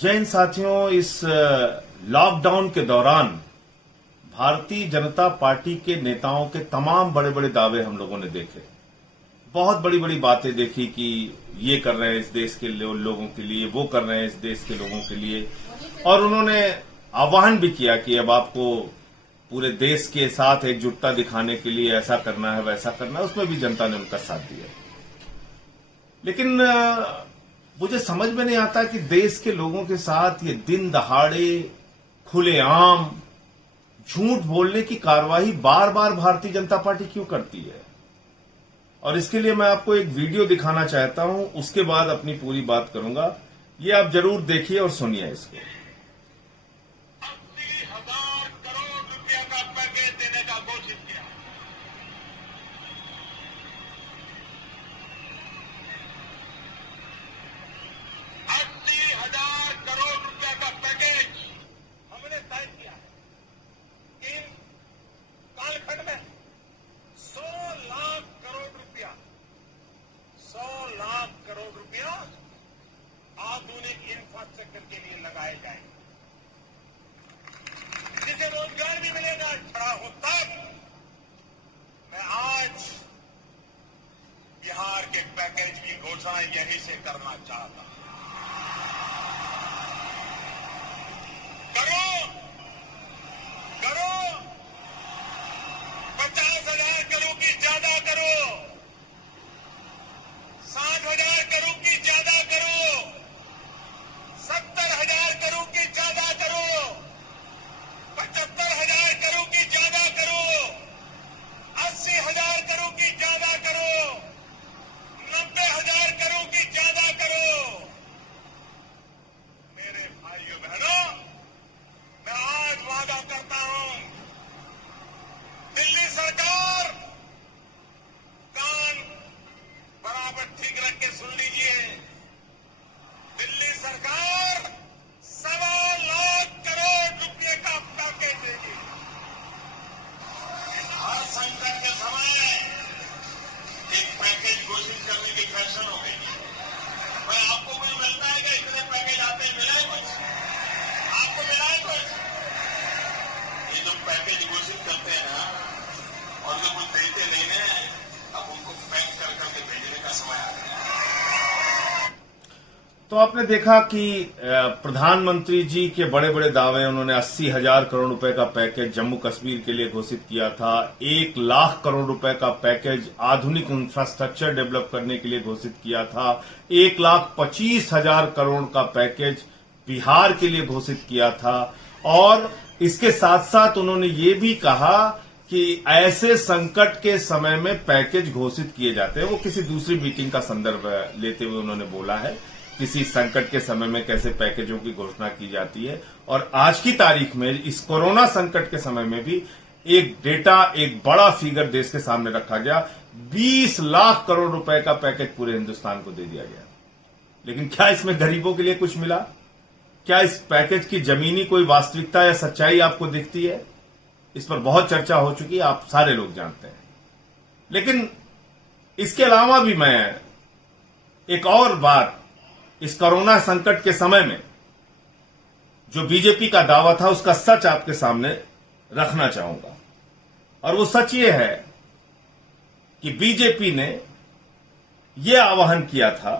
जय हिंद साथियों। इस लॉकडाउन के दौरान भारतीय जनता पार्टी के नेताओं के तमाम बड़े बड़े दावे हम लोगों ने देखे। बहुत बड़ी बड़ी बातें देखी कि ये कर रहे हैं इस देश के लोगों के लिए, वो कर रहे हैं इस देश के लोगों के लिए। और उन्होंने आह्वान भी किया कि अब आपको पूरे देश के साथ एकजुटता दिखाने के लिए ऐसा करना है, वैसा करना है। उसमें भी जनता ने उनका साथ दिया। लेकिन मुझे समझ में नहीं आता कि देश के लोगों के साथ ये दिन दहाड़े खुलेआम झूठ बोलने की कार्रवाई बार बार भारतीय जनता पार्टी क्यों करती है। और इसके लिए मैं आपको एक वीडियो दिखाना चाहता हूं, उसके बाद अपनी पूरी बात करूंगा। ये आप जरूर देखिए और सुनिए इसको। 80,000 करोड़ रुपया का पैकेज देने का घोषित किया। 80,000 करोड़ रुपया का पैकेज हमने तय किया है कि कालखंड में 100 लाख करोड़ रुपया 100 लाख करोड़ रुपया आधुनिक इंफ्रास्ट्रक्चर के लिए लगाए जाएंगे, जिसे रोजगार भी मिलेगा। खड़ा हो तब मैं आज बिहार के पैकेज की घोषणा यहीं से करना चाहता हूं। करो करो 50,000 करोड़ की ज्यादा करो, 60,000 करोड़ की ज्यादा करो, 70,000 करोड़ की ज्यादा करो, 75,000 करोड़ की ज्यादा करो, 80,000 करोड़ की ज्यादा करो, 90,000 करोड़ की ज्यादा करो। मेरे भाइयों बहनों, मैं आज वादा करता हूं, दिल्ली सरकार कान बराबर ठीक रख के सुन लीजिए। दिल्ली सरकार 1.25 लाख करोड़ रुपए का पैकेज देगी। हर संकट के समय एक पैकेज घोषित करने की फैशन हो गई। भाई आपको कुछ मिलता है क्या? इतने पैकेज आते हैं, मिला है कुछ? आपको मिला है कुछ? ये जो पैकेज घोषित करते हैं ना, और जो कुछ देते नहीं है, अब उनको पैक कर करके भेजने का समय आ गया। तो आपने देखा कि प्रधानमंत्री जी के बड़े बड़े दावे, उन्होंने 80,000 करोड़ रुपए का पैकेज जम्मू कश्मीर के लिए घोषित किया था। 1 लाख करोड़ रुपए का पैकेज आधुनिक इंफ्रास्ट्रक्चर डेवलप करने के लिए घोषित किया था। 1,25,000 करोड़ का पैकेज बिहार के लिए घोषित किया था। और इसके साथ साथ उन्होंने ये भी कहा कि ऐसे संकट के समय में पैकेज घोषित किए जाते हैं। वो किसी दूसरी मीटिंग का संदर्भ लेते हुए उन्होंने बोला है, किसी संकट के समय में कैसे पैकेजों की घोषणा की जाती है। और आज की तारीख में इस कोरोना संकट के समय में भी एक डेटा, एक बड़ा फिगर देश के सामने रखा गया। 20 लाख करोड़ रुपए का पैकेज पूरे हिंदुस्तान को दे दिया गया। लेकिन क्या इसमें गरीबों के लिए कुछ मिला? क्या इस पैकेज की जमीनी कोई वास्तविकता या सच्चाई आपको दिखती है? इस पर बहुत चर्चा हो चुकी है, आप सारे लोग जानते हैं। लेकिन इसके अलावा भी मैं एक और बात, इस कोरोना संकट के समय में जो बीजेपी का दावा था, उसका सच आपके सामने रखना चाहूंगा। और वो सच ये है कि बीजेपी ने यह आह्वान किया था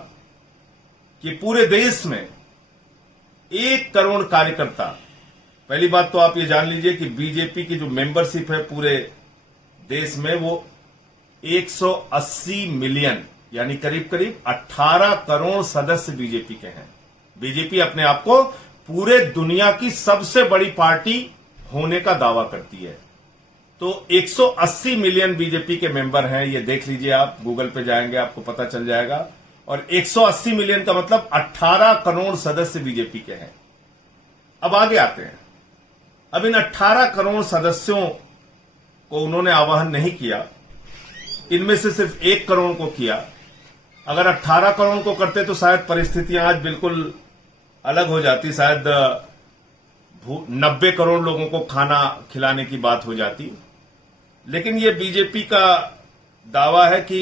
कि पूरे देश में 1 करोड़ कार्यकर्ता, पहली बात तो आप ये जान लीजिए कि बीजेपी की जो मेंबरशिप है पूरे देश में, वो 180 मिलियन यानी करीब करीब 18 करोड़ सदस्य बीजेपी के हैं। बीजेपी अपने आप को पूरे दुनिया की सबसे बड़ी पार्टी होने का दावा करती है। तो 180 मिलियन बीजेपी के मेंबर हैं, ये देख लीजिए, आप गूगल पे जाएंगे आपको पता चल जाएगा। और 180 मिलियन का मतलब 18 करोड़ सदस्य बीजेपी के हैं। अब आगे आते हैं। अब इन 18 करोड़ सदस्यों को उन्होंने आह्वान नहीं किया, इनमें से सिर्फ 1 करोड़ को किया। अगर 18 करोड़ को करते तो शायद परिस्थितियां आज बिल्कुल अलग हो जाती। शायद 90 करोड़ लोगों को खाना खिलाने की बात हो जाती। लेकिन ये बीजेपी का दावा है कि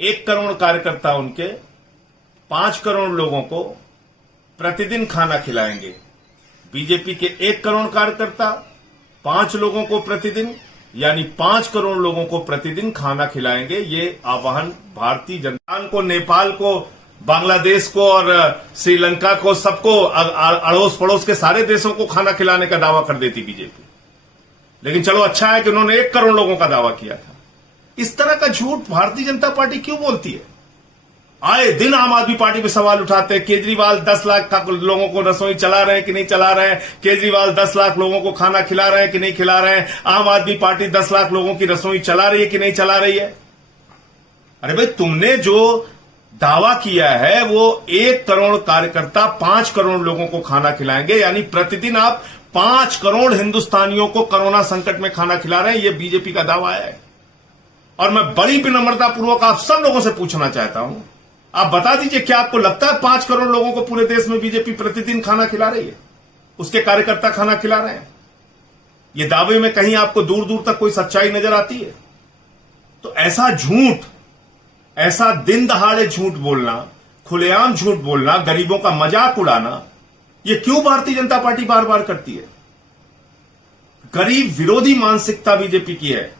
1 करोड़ कार्यकर्ता उनके 5 करोड़ लोगों को प्रतिदिन खाना खिलाएंगे। बीजेपी के 1 करोड़ कार्यकर्ता 5 लोगों को प्रतिदिन यानी 5 करोड़ लोगों को प्रतिदिन खाना खिलाएंगे। ये आह्वान भारतीय जनता को, नेपाल को, बांग्लादेश को और श्रीलंका को, सबको, अड़ोस पड़ोस के सारे देशों को खाना खिलाने का दावा कर देती बीजेपी। लेकिन चलो अच्छा है कि उन्होंने 1 करोड़ लोगों का दावा किया था। इस तरह का झूठ भारतीय जनता पार्टी क्यों बोलती है? आए दिन आम आदमी पार्टी पे सवाल उठाते हैं। केजरीवाल 10 लाख लोगों को रसोई चला रहे हैं कि नहीं चला रहे हैं? केजरीवाल 10 लाख लोगों को खाना खिला रहे हैं कि नहीं खिला रहे हैं? आम आदमी पार्टी 10 लाख लोगों की रसोई चला रही है कि नहीं चला रही है? अरे भाई, तुमने जो दावा किया है वो 1 करोड़ कार्यकर्ता 5 करोड़ लोगों को खाना खिलाएंगे, यानी प्रतिदिन आप 5 करोड़ हिंदुस्तानियों को कोरोना संकट में खाना खिला रहे हैं। यह बीजेपी का दावा है। और मैं बड़ी विनम्रता पूर्वक आप सब लोगों से पूछना चाहता हूं, आप बता दीजिए, क्या आपको लगता है 5 करोड़ लोगों को पूरे देश में बीजेपी प्रतिदिन खाना खिला रही है? उसके कार्यकर्ता खाना खिला रहे हैं? ये दावे में कहीं आपको दूर दूर तक कोई सच्चाई नजर आती है? तो ऐसा झूठ, ऐसा दिन दहाड़े झूठ बोलना, खुलेआम झूठ बोलना, गरीबों का मजाक उड़ाना, ये क्यों भारतीय जनता पार्टी बार बार करती है? गरीब विरोधी मानसिकता बीजेपी की है।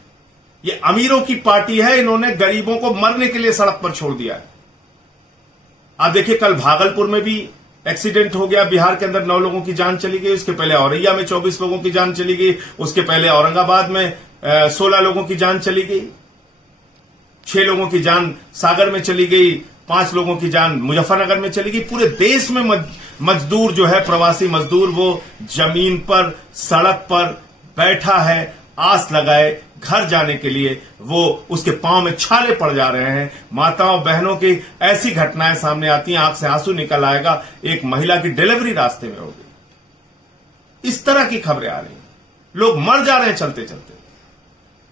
ये अमीरों की पार्टी है। इन्होंने गरीबों को मरने के लिए सड़क पर छोड़ दिया है। आप देखिए, कल भागलपुर में भी एक्सीडेंट हो गया। बिहार के अंदर 9 लोगों की जान चली गई। उसके पहले औरैया में 24 लोगों की जान चली गई। उसके पहले औरंगाबाद में 16 लोगों की जान चली गई। 6 लोगों की जान सागर में चली गई। 5 लोगों की जान मुजफ्फरनगर में चली गई। पूरे देश में मजदूर जो है, प्रवासी मजदूर, वो जमीन पर, सड़क पर बैठा है, आस लगाए घर जाने के लिए। वो उसके पांव में छाले पड़ जा रहे हैं। माताओं बहनों की ऐसी घटनाएं सामने आती हैं, आंख से आंसू निकल आएगा। एक महिला की डिलीवरी रास्ते में हो गई। इस तरह की खबरें आ रही हैं। लोग मर जा रहे हैं चलते चलते।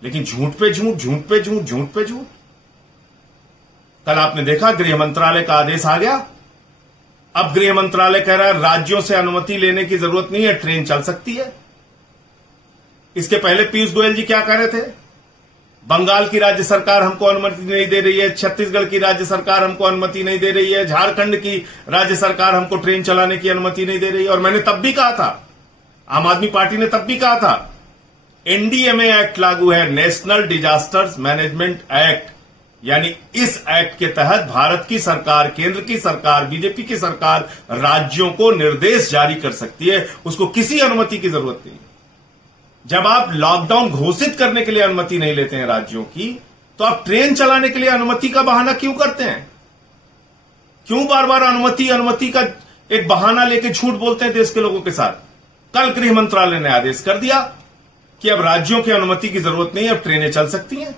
लेकिन झूठ पे झूठ, झूठ पे झूठ, झूठ पे झूठ। कल आपने देखा, गृह मंत्रालय का आदेश आ गया। अब गृह मंत्रालय कह रहा है राज्यों से अनुमति लेने की जरूरत नहीं है, ट्रेन चल सकती है। इसके पहले पीयूष गोयल जी क्या कह रहे थे? बंगाल की राज्य सरकार हमको अनुमति नहीं दे रही है, छत्तीसगढ़ की राज्य सरकार हमको अनुमति नहीं दे रही है, झारखंड की राज्य सरकार हमको ट्रेन चलाने की अनुमति नहीं दे रही है। और मैंने तब भी कहा था, आम आदमी पार्टी ने तब भी कहा था, एनडीएमए एक्ट लागू है, नेशनल डिजास्टर्स मैनेजमेंट एक्ट, यानी इस एक्ट के तहत भारत की सरकार, केंद्र की सरकार, बीजेपी की सरकार राज्यों को निर्देश जारी कर सकती है। उसको किसी अनुमति की जरूरत नहीं। जब आप लॉकडाउन घोषित करने के लिए अनुमति नहीं लेते हैं राज्यों की, तो आप ट्रेन चलाने के लिए अनुमति का बहाना क्यों करते हैं? क्यों बार बार अनुमति का एक बहाना लेके झूठ बोलते हैं देश के लोगों के साथ? कल गृह मंत्रालय ने आदेश कर दिया कि अब राज्यों की अनुमति की जरूरत नहीं है, अब ट्रेनें चल सकती हैं।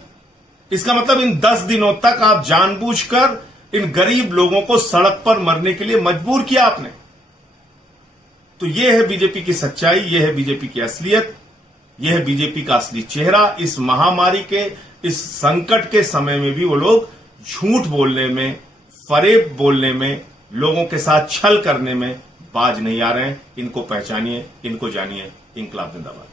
इसका मतलब इन 10 दिनों तक आप जानबूझकर इन गरीब लोगों को सड़क पर मरने के लिए मजबूर किया आपने। तो यह है बीजेपी की सच्चाई, यह है बीजेपी की असलियत, यह है बीजेपी का असली चेहरा। इस महामारी के, इस संकट के समय में भी वो लोग झूठ बोलने में, फरेब बोलने में, लोगों के साथ छल करने में बाज नहीं आ रहे हैं। इनको पहचानिए, इनको जानिए। इंकलाब जिंदाबाद।